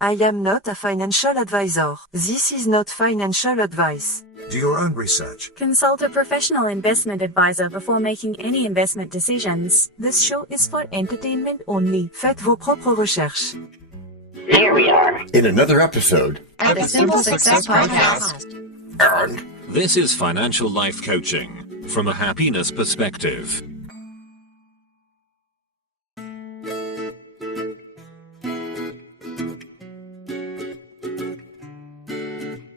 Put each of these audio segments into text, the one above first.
I am not a financial advisor. This is not financial advice. Do your own research. Consult a professional investment advisor before making any investment decisions. This show is for entertainment only. Faites vos propres recherches. Here we are in another episode of the Simple Success Podcast. And this is financial life coaching from a happiness perspective.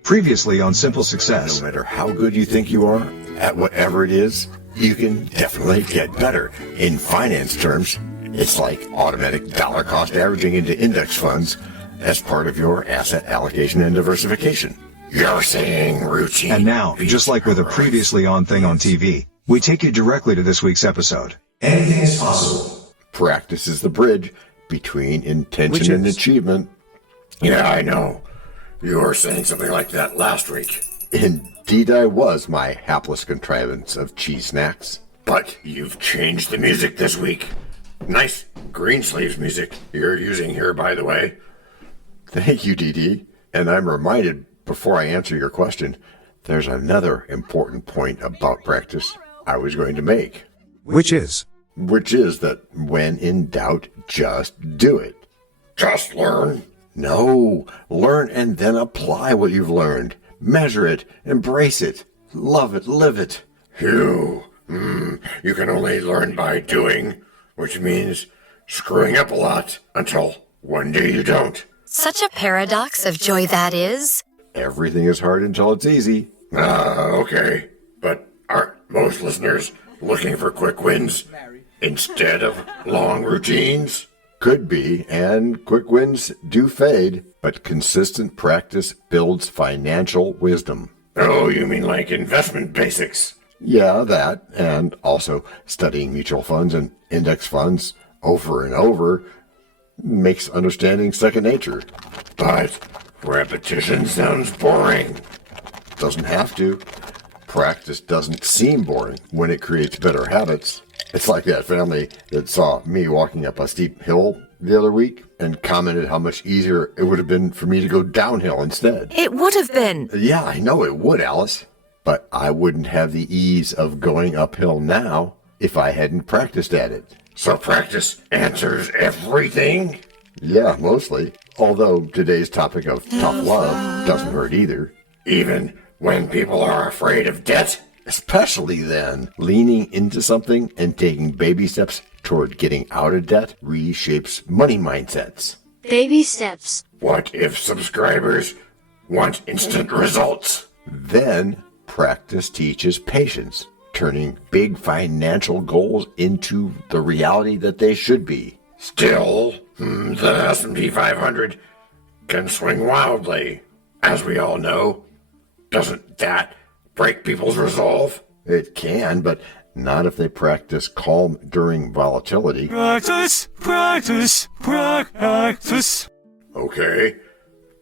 Previously on Simple Success. No matter how good you think you are at whatever it is, you can definitely get better. In finance terms, it's like automatic dollar cost averaging into index funds as part of your asset allocation and diversification. You're saying routine. And now, just like with a previously on thing on TV, we take you directly to this week's episode. Anything is possible. Practice is the bridge between intention and achievement. Yeah, I know. You were saying something like that last week. Indeed I was, my hapless contrivance of cheese snacks. But you've changed the music this week. Nice Greensleeves music you're using here, by the way. Thank you, DD. And I'm reminded, before I answer your question, there's another important point about practice I was going to make. Which is that when in doubt, just do it. Just learn. No, learn and then apply what you've learned. Measure it, embrace it, love it, live it. You can only learn by doing, which means screwing up a lot until one day you don't. Such a paradox of joy that is. Everything is hard until it's easy. Okay. But aren't most listeners looking for quick wins instead of long routines? Could be, and quick wins do fade, but consistent practice builds financial wisdom. Oh, you mean like investment basics? Yeah, that, and also studying mutual funds and index funds over and over makes understanding second nature. But repetition sounds boring. Doesn't have to. Practice doesn't seem boring when it creates better habits. It's like that family that saw me walking up a steep hill the other week and commented how much easier it would have been for me to go downhill instead. It would have been. Yeah, I know it would, Alice. But I wouldn't have the ease of going uphill now if I hadn't practiced at it. So practice answers everything? Yeah, mostly. Although today's topic of tough love doesn't hurt either. Even when people are afraid of debt? Especially then, leaning into something and taking baby steps toward getting out of debt reshapes money mindsets. Baby steps. What if subscribers want instant results? Then practice teaches patience, turning big financial goals into the reality that they should be. Still, the S&P 500 can swing wildly, as we all know. Doesn't that break people's resolve? It can, but not if they practice calm during volatility. Practice. Okay,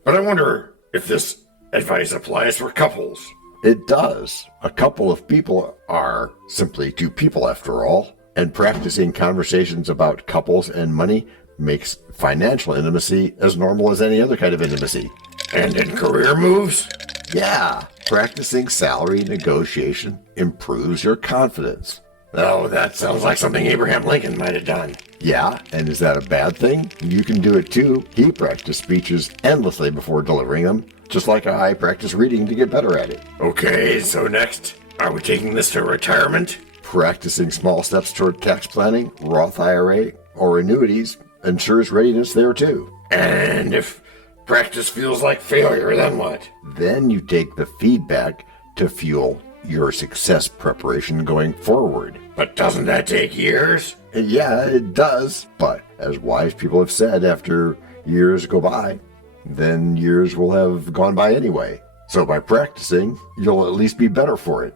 but I wonder if this advice applies for couples. It does. A couple of people are simply two people after all, and practicing conversations about couples and money makes financial intimacy as normal as any other kind of intimacy. And in career moves? Yeah, practicing salary negotiation improves your confidence. Oh, that sounds like something Abraham Lincoln might have done. Yeah, and is that a bad thing? You can do it too. He practiced speeches endlessly before delivering them, just like I practice reading to get better at it. Okay, so next, are we taking this to retirement? Practicing small steps toward tax planning, Roth IRA, or annuities ensures readiness there too. And if practice feels like failure, then what? Then you take the feedback to fuel your success preparation going forward. But doesn't that take years? Yeah, it does. But as wise people have said, after years go by, then years will have gone by anyway. So by practicing, you'll at least be better for it.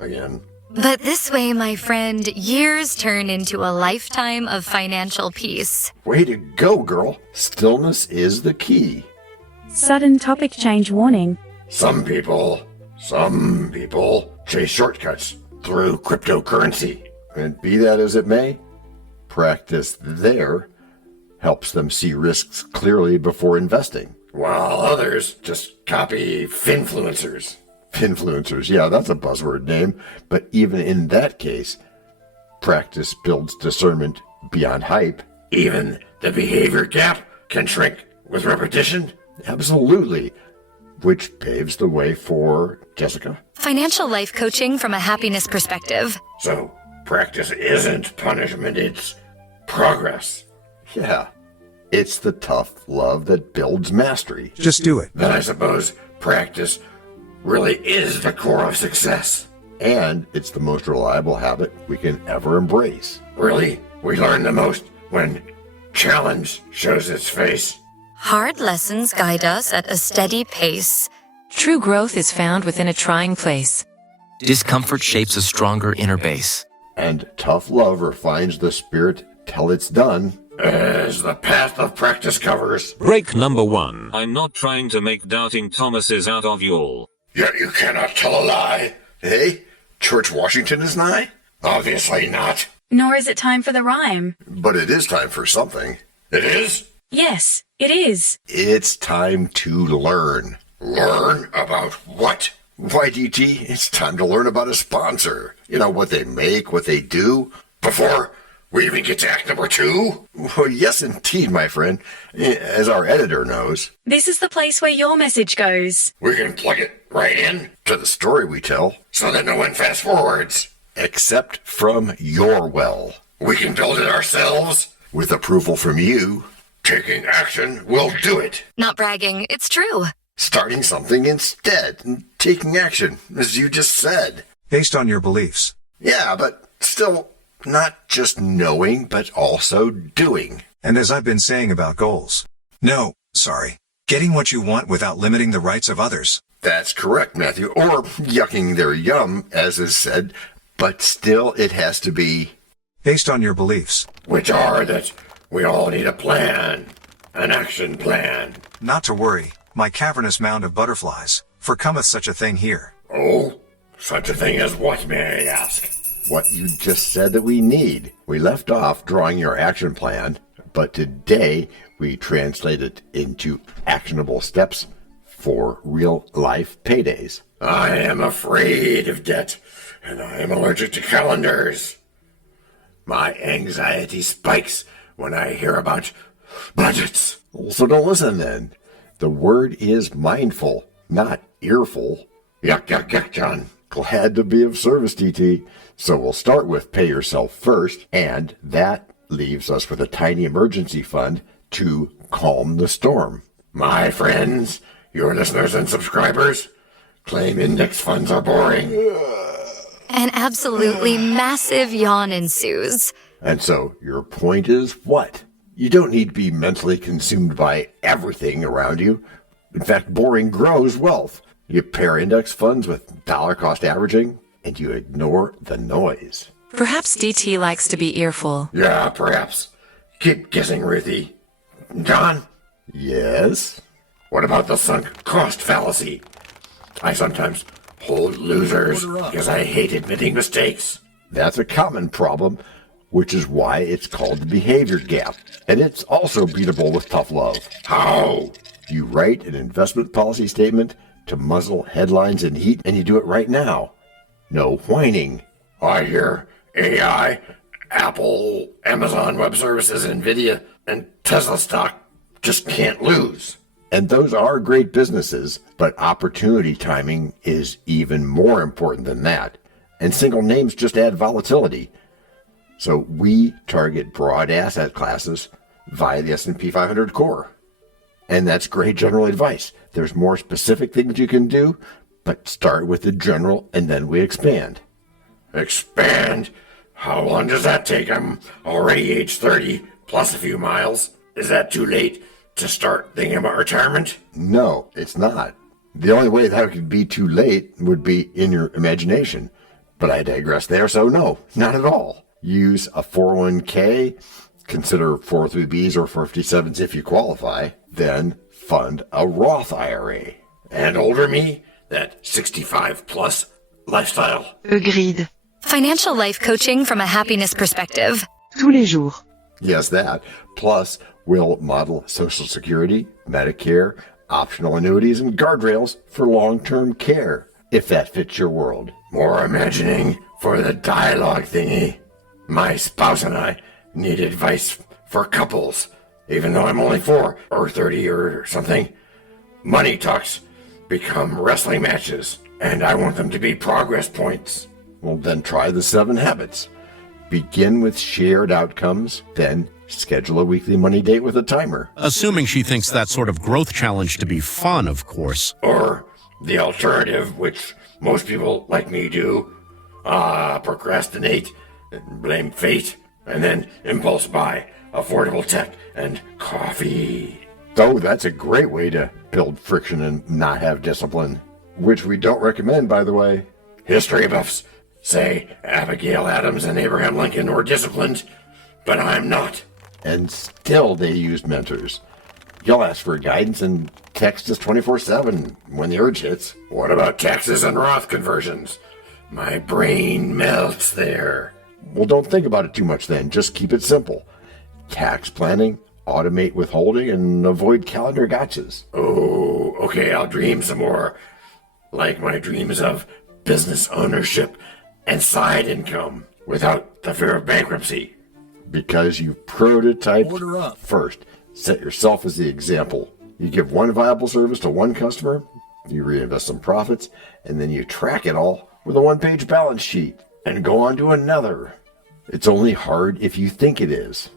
Again. But this way, my friend, years turn into a lifetime of financial peace. Way to go, girl. Stillness is the key. Sudden topic change warning. Some people chase shortcuts through cryptocurrency. And be that as it may, practice there helps them see risks clearly before investing. While others just copy finfluencers. Finfluencers, yeah, that's a buzzword name. But even in that case, practice builds discernment beyond hype. Even the behavior gap can shrink with repetition? Absolutely. Which paves the way for Jessica. Financial life coaching from a happiness perspective. So, practice isn't punishment, it's progress. Yeah. It's the tough love that builds mastery. Just do it. Then I suppose practice really is the core of success. And it's the most reliable habit we can ever embrace. Really, we learn the most when challenge shows its face. Hard lessons guide us at a steady pace. True growth is found within a trying place. Discomfort shapes a stronger inner base. And tough love refines the spirit till it's done. As the path of practice covers. Break number 1. I'm not trying to make doubting Thomases out of you all. Yet you cannot tell a lie. Hey, George Washington is nigh? Obviously not. Nor is it time for the rhyme. But it is time for something. It is? Yes, it is. It's time to learn. Learn about what? Why, DT, it's time to learn about a sponsor. You know, what they make, what they do. Before we even get to act number 2? Well, yes, indeed, my friend. As our editor knows. This is the place where your message goes. We can plug it right in To the story we tell. so that no one fast forwards. Except from your well. We can build it ourselves. With approval from you. Taking action will do it. Not bragging, it's true. Starting something instead. And taking action, as you just said. Based on your beliefs. Yeah, but still not just knowing, but also doing. And as I've been saying about goals. No, sorry. Getting what you want without limiting the rights of others. That's correct, Matthew. Or yucking their yum, as is said. But still, it has to be Based on your beliefs. Which are that we all need a plan. An action plan. Not to worry, my cavernous mound of butterflies. For cometh such a thing here. Oh? Such a thing as what, may I ask? what you just said that we need. We left off drawing your action plan, but today we translate it into actionable steps for real-life paydays. I am afraid of debt, and I am allergic to calendars. My anxiety spikes when I hear about budgets. So don't listen then. The word is mindful, not earful. Yuck, yuck, yuck, John. Glad to be of service, TT. So we'll start with pay yourself first, and that leaves us with a tiny emergency fund to calm the storm. My friends, your listeners and subscribers, claim index funds are boring. An absolutely massive yawn ensues. And so your point is what? You don't need to be mentally consumed by everything around you. In fact, boring grows wealth. You pair index funds with dollar cost averaging, and you ignore the noise. Perhaps DT likes to be earful. Yeah, perhaps. Keep guessing, Ruthie. John? Yes? What about the sunk cost fallacy? I sometimes hold losers because I hate admitting mistakes. That's a common problem, which is why it's called the behavior gap. And it's also beatable with tough love. How? You write an investment policy statement to muzzle headlines and heat, and you do it right now. No whining. I hear AI, Apple, Amazon Web Services, Nvidia, and Tesla stock just can't lose. And those are great businesses, but opportunity timing is even more important than that. And single names just add volatility. So we target broad asset classes via the S&P 500 core. And that's great general advice. There's more specific things you can do, but start with the general and then we expand. Expand? How long does that take? I'm already age 30, plus a few miles. Is that too late to start thinking about retirement? No, it's not. The only way that could be too late would be in your imagination. But I digress there, so no, not at all. Use a 401k, consider 403bs or 457s if you qualify, then fund a Roth IRA. And older me, that 65 plus lifestyle. Agreed. Financial life coaching from a happiness perspective. Tous les jours. Yes, that. Plus, will model Social Security, Medicare, optional annuities, and guardrails for long-term care, if that fits your world. More imagining for the dialogue thingy. My spouse and I need advice for couples, even though I'm only 4 or 30 or something. Money talks become wrestling matches, and I want them to be progress points. Well, then try the 7 habits. Begin with shared outcomes, then schedule a weekly money date with a timer. Assuming she thinks that sort of growth challenge to be fun, of course. Or the alternative, which most people like me do, procrastinate, blame fate, and then impulse buy affordable tech and coffee. Oh, that's a great way to build friction and not have discipline, which we don't recommend, by the way. History buffs say Abigail Adams and Abraham Lincoln were disciplined, but I'm not. And still they used mentors. You'll ask for guidance and text us 24/7 when the urge hits. What about taxes and Roth conversions? My brain melts there. Well, don't think about it too much then. Just keep it simple. Tax planning, automate withholding, and avoid calendar gotchas. Oh, okay, I'll dream some more. Like my dreams of business ownership and side income without the fear of bankruptcy. Because you prototyped first. Set yourself as the example. You give one viable service to one customer, you reinvest some profits, and then you track it all with a one-page balance sheet and go on to another. It's only hard if you think it is.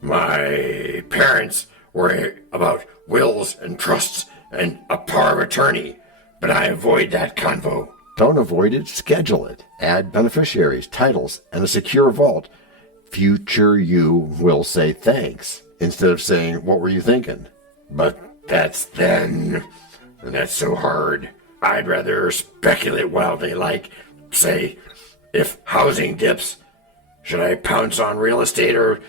My parents worry about wills and trusts and a power of attorney, but I avoid that convo. Don't avoid it, schedule it. Add beneficiaries, titles, and a secure vault. Future you will say thanks instead of saying, what were you thinking? But that's then. And that's so hard. I'd rather speculate wildly, like, say, if housing dips, should I pounce on real estate or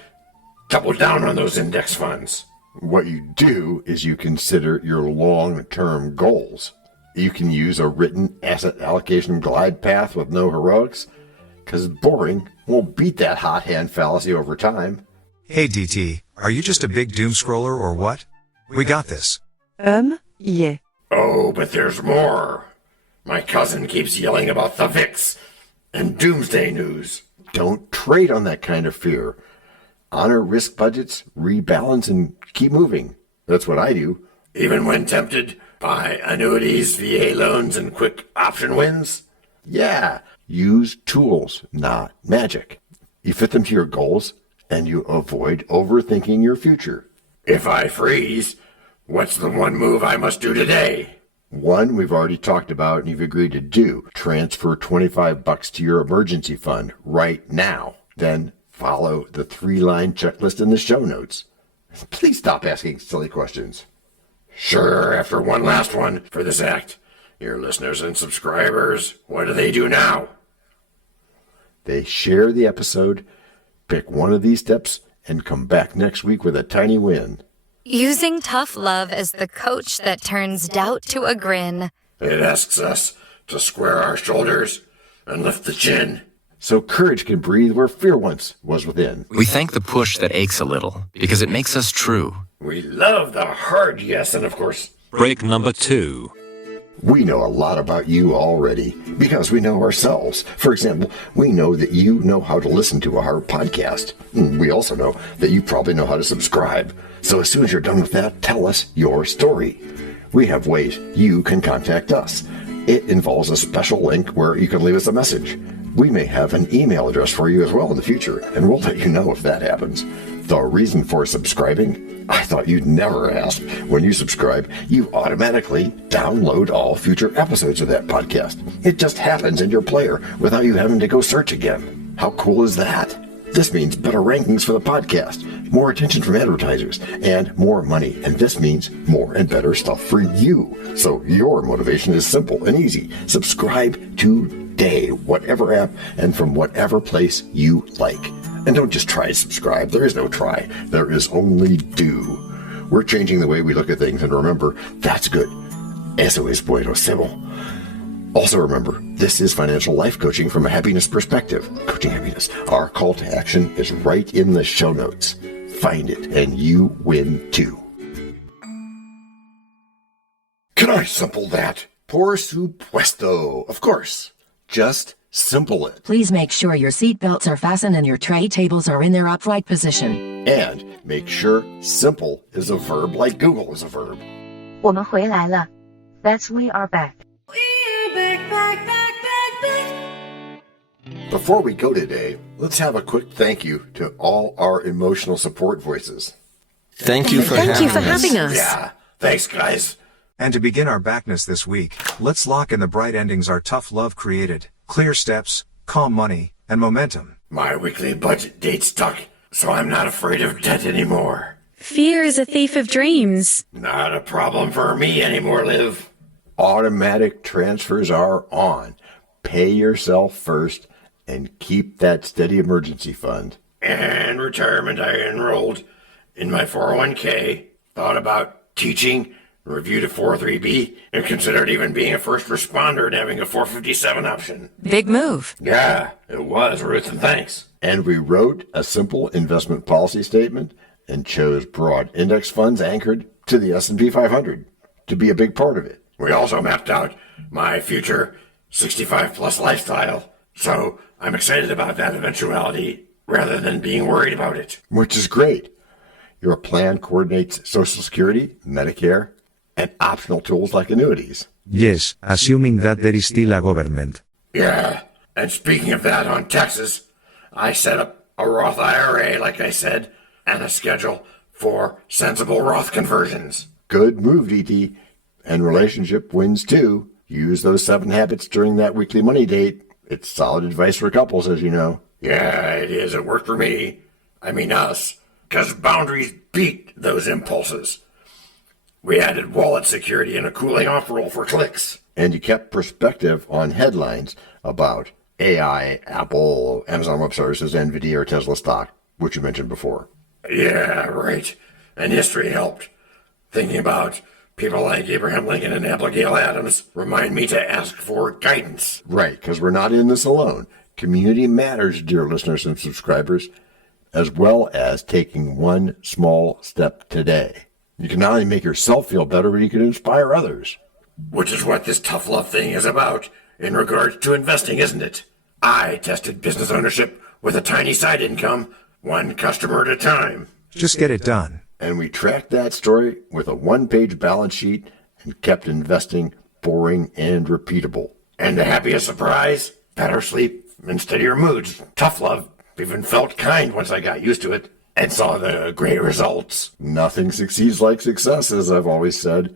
double down on those index funds? What you do is you consider your long-term goals. You can use a written asset allocation glide path with no heroics, because boring won't beat that hot hand fallacy over time. Hey DT, are you just a big doom scroller or what? We got this. Yeah. Oh, but there's more. My cousin keeps yelling about the VIX and doomsday news. Don't trade on that kind of fear. Honor risk budgets, rebalance, and keep moving. That's what I do. Even when tempted by annuities, VA loans, and quick option wins? Yeah, use tools, not magic. You fit them to your goals, and you avoid overthinking your future. If I freeze, what's the one move I must do today? One we've already talked about and you've agreed to do. Transfer $25 to your emergency fund right now. Then follow the 3-line checklist in the show notes. Please stop asking silly questions. Sure, after one last one for this act. Your listeners and subscribers, what do they do now? They share the episode, pick one of these steps, and come back next week with a tiny win. Using tough love as the coach that turns doubt to a grin. It asks us to square our shoulders and lift the chin. So courage can breathe where fear once was within. We thank the push that aches a little, because it makes us true. We love the hard yes, and of course... Break number 2. We know a lot about you already, because we know ourselves. For example, we know that you know how to listen to our podcast. We also know that you probably know how to subscribe. So as soon as you're done with that, tell us your story. We have ways you can contact us. It involves a special link where you can leave us a message. We may have an email address for you as well in the future, and we'll let you know if that happens. The reason for subscribing? I thought you'd never ask. When you subscribe, you automatically download all future episodes of that podcast. It just happens in your player without you having to go search again. How cool is that? This means better rankings for the podcast, more attention from advertisers, and more money. And this means more and better stuff for you. So your motivation is simple and easy. Subscribe today, whatever app and from whatever place you like. And don't just try to subscribe. There is no try. There is only do. We're changing the way we look at things, and remember, that's good. Eso es buenísimo. Also remember, this is financial life coaching from a happiness perspective. Coaching happiness. Our call to action is right in the show notes. find it, and you win too. Can I simple that? Por supuesto. Of course. Just simple it. Please make sure your seatbelts are fastened and your tray tables are in their upright position. And make sure simple is a verb like Google is a verb. 我们回来了. That's we are back. Before we go today, let's have a quick thank you to all our emotional support voices. Thank you for having us. Yeah, thanks, guys. And to begin our backness this week, let's lock in the bright endings our tough love created, clear steps, calm money, and momentum. My weekly budget date stuck, so I'm not afraid of debt anymore. Fear is a thief of dreams. Not a problem for me anymore, Liv. Automatic transfers are on. Pay yourself first and keep that steady emergency fund. And retirement, I enrolled in my 401k, thought about teaching, reviewed a 403b, and considered even being a first responder and having a 457 option. Big move. Yeah, it was, Ruth, and thanks. And we wrote a simple investment policy statement and chose broad index funds anchored to the S&P 500 to be a big part of it. We also mapped out my future 65-plus lifestyle, so I'm excited about that eventuality rather than being worried about it. Which is great. Your plan coordinates Social Security, Medicare, and optional tools like annuities. Yes, assuming that there is still a government. Yeah, and speaking of that, on Texas, I set up a Roth IRA, like I said, and a schedule for sensible Roth conversions. Good move, DT. And relationship wins too. Use those 7 habits during that weekly money date. It's solid advice for couples, as you know. Yeah, it is. It worked for me. I mean us. Because boundaries beat those impulses. We added wallet security and a cooling off rule for clicks. And you kept perspective on headlines about AI, Apple, Amazon Web Services, NVIDIA, or Tesla stock, which you mentioned before. Yeah, right. And history helped. Thinking about people like Abraham Lincoln and Abigail Adams remind me to ask for guidance. Right, because we're not in this alone. Community matters, dear listeners and subscribers, as well as taking one small step today. You can not only make yourself feel better, but you can inspire others. Which is what this tough love thing is about in regards to investing, isn't it? I tested business ownership with a tiny side income, one customer at a time. Just get it done. And we tracked that story with a 1-page balance sheet and kept investing boring and repeatable. And the happiest surprise, better sleep and steadier moods. Tough love even felt kind once I got used to it and saw the great results. Nothing succeeds like success, as I've always said.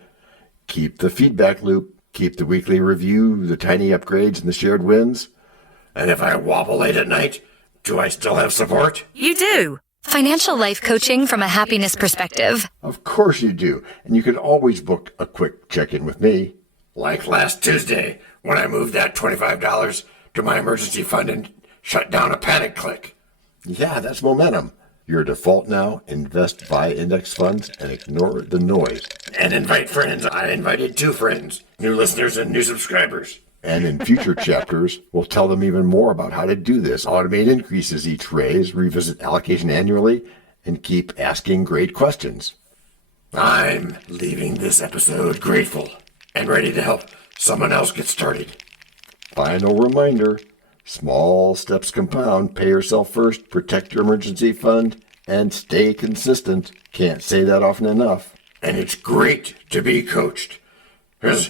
Keep the feedback loop, keep the weekly review, the tiny upgrades, and the shared wins. And if I wobble late at night, do I still have support? You do. Financial life coaching from a happiness perspective. Of course you do. And you can always book a quick check-in with me. Like last Tuesday, when I moved that $25 to my emergency fund and shut down a panic click. Yeah, that's momentum. Your default now, invest by index funds and ignore the noise. And invite friends. I invited 2 friends, new listeners and new subscribers. And in future chapters, we'll tell them even more about how to do this. Automate increases each raise, revisit allocation annually, and keep asking great questions. I'm leaving this episode grateful and ready to help someone else get started. Final reminder, small steps compound. Pay yourself first, protect your emergency fund, and stay consistent. Can't say that often enough. And it's great to be coached. Because,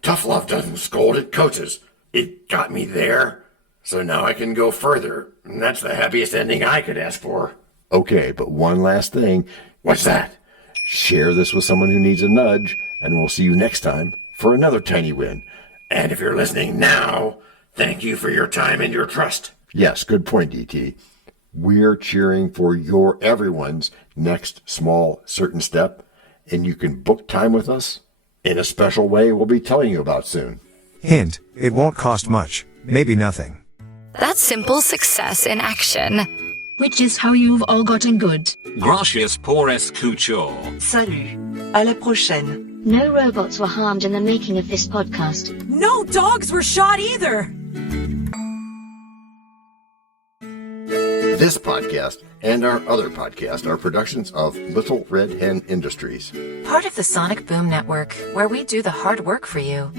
tough love doesn't scold, it coaches. It got me there, so now I can go further. And that's the happiest ending I could ask for. Okay, but one last thing. What's that? Share this with someone who needs a nudge, and we'll see you next time for another tiny win. And if you're listening now, thank you for your time and your trust. Yes, good point, DT. We're cheering for everyone's next small certain step, and you can book time with us in a special way we'll be telling you about soon. Hint, it won't cost much, maybe nothing. That's simple success in action. Which is how you've all gotten good. Gracias por escuchar. Salut. À la prochaine. No robots were harmed in the making of this podcast. No dogs were shot either. This podcast and our other podcast are productions of Little Red Hen Industries. Part of the Sonic Boom Network, where we do the hard work for you.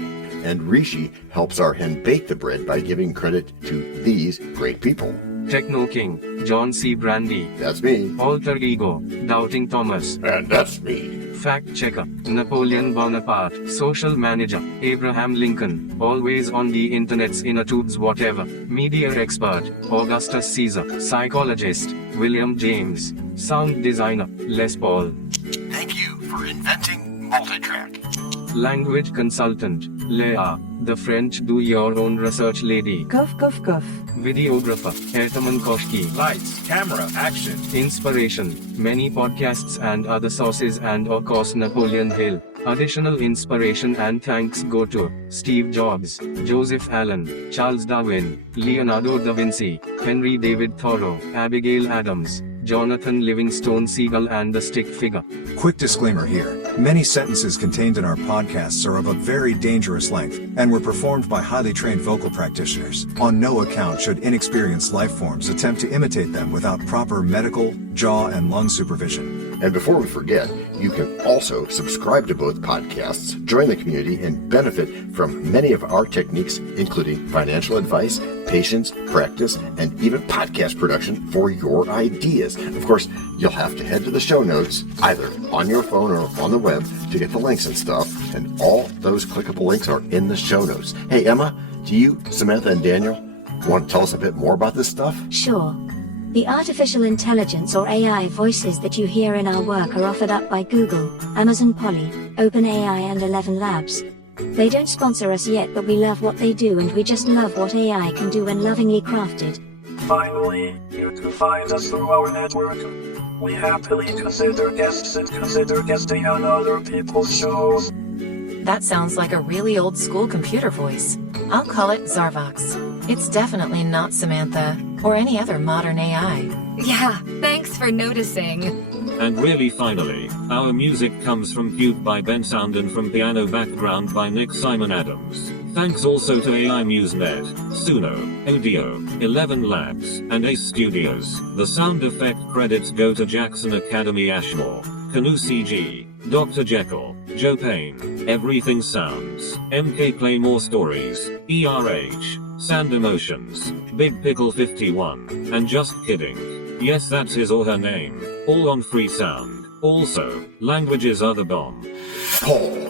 And Rishi helps our hen bake the bread by giving credit to these great people. Techno King, John Brandy. That's me. Alter Ego, Doubting Thomas. And that's me. Fact Checker, Napoleon Bonaparte. Social Manager, Abraham Lincoln. Always on the internet's inner tubes whatever. Media Expert, Augustus Caesar. Psychologist, William James. Sound Designer, Les Paul. Thank you for inventing multitrack. Language Consultant, Leah, the French do-your-own research lady. Cough, cough, cough. Videographer, Ertaman Koshki. Lights, camera, action. Inspiration, many podcasts and other sources and of course Napoleon Hill. Additional inspiration and thanks go to Steve Jobs, Joseph Allen, Charles Darwin, Leonardo da Vinci, Henry David Thoreau, Abigail Adams, Jonathan Livingstone Seagull and the Stick Figure. Quick disclaimer here. Many sentences contained in our podcasts are of a very dangerous length, and were performed by highly trained vocal practitioners. On no account should inexperienced life forms attempt to imitate them without proper medical, jaw, and lung supervision. And before we forget, you can also subscribe to both podcasts, join the community, and benefit from many of our techniques, including financial advice, patience, practice, and even podcast production for your ideas. Of course, you'll have to head to the show notes, either on your phone or on the web, to get the links and stuff, and all those clickable links are in the show notes. Hey, Emma, do you, Samantha, and Daniel want to tell us a bit more about this stuff? Sure. The artificial intelligence or AI voices that you hear in our work are offered up by Google, Amazon Polly, OpenAI and ElevenLabs. They don't sponsor us yet, but we love what they do and we just love what AI can do when lovingly crafted. Finally, you can find us through our network. We happily consider guests and consider guesting on other people's shows. That sounds like a really old school computer voice. I'll call it Zarvox. It's definitely not Samantha, or any other modern AI. Yeah, thanks for noticing. And really finally, our music comes from Cute by Ben Sound and from Piano Background by Nick Simon Adams. Thanks also to AI MuseNet, Suno, Audio, ElevenLabs, and Ace Studios. The sound effect credits go to Jackson Academy Ashmore, Canoe CG, Dr. Jekyll, Joe Payne, Everything Sounds, MK Claymore Stories, ERH, Sand Emotions, Big Pickle 51, and Just Kidding. Yes, that's his or her name, all on free sound. Also, languages are the bomb. Paul.